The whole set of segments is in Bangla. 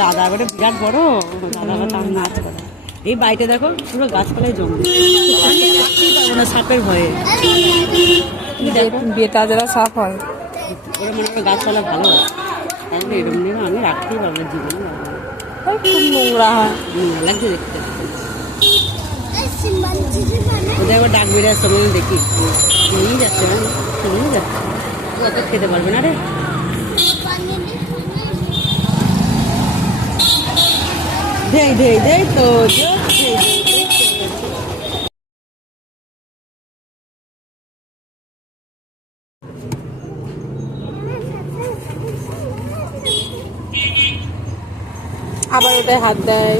দাদা বলে বিরাট বড়, দাদা বা তার নাচ করে। এই বাড়িতে দেখো পুরো গাছপালায় জঙ্গল, পারবো না সাপের ভয়ে। বেটা যারা সাপ হয় ওরা মনে করো গাছপালা ভালো আছে, তাহলে এরকম নিয়ে আমি রাখতেই পারবো না, জীবনে পারবো না। খুব নোংরা হয়। লাগছে দেখতে। ওদের একবার ডাক বেড়ে আসতে আমি দেখি নিয়ে যাচ্ছে না, নিয়ে যাচ্ছে অত খেতে পারবে না রে। দেই দেই দেই তো আবার ওটায় হাত দেয়।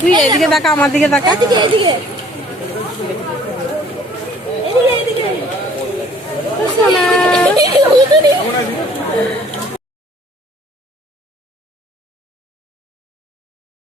তুই এদিকে তাকা, আমার দিকে তাকা। সোনা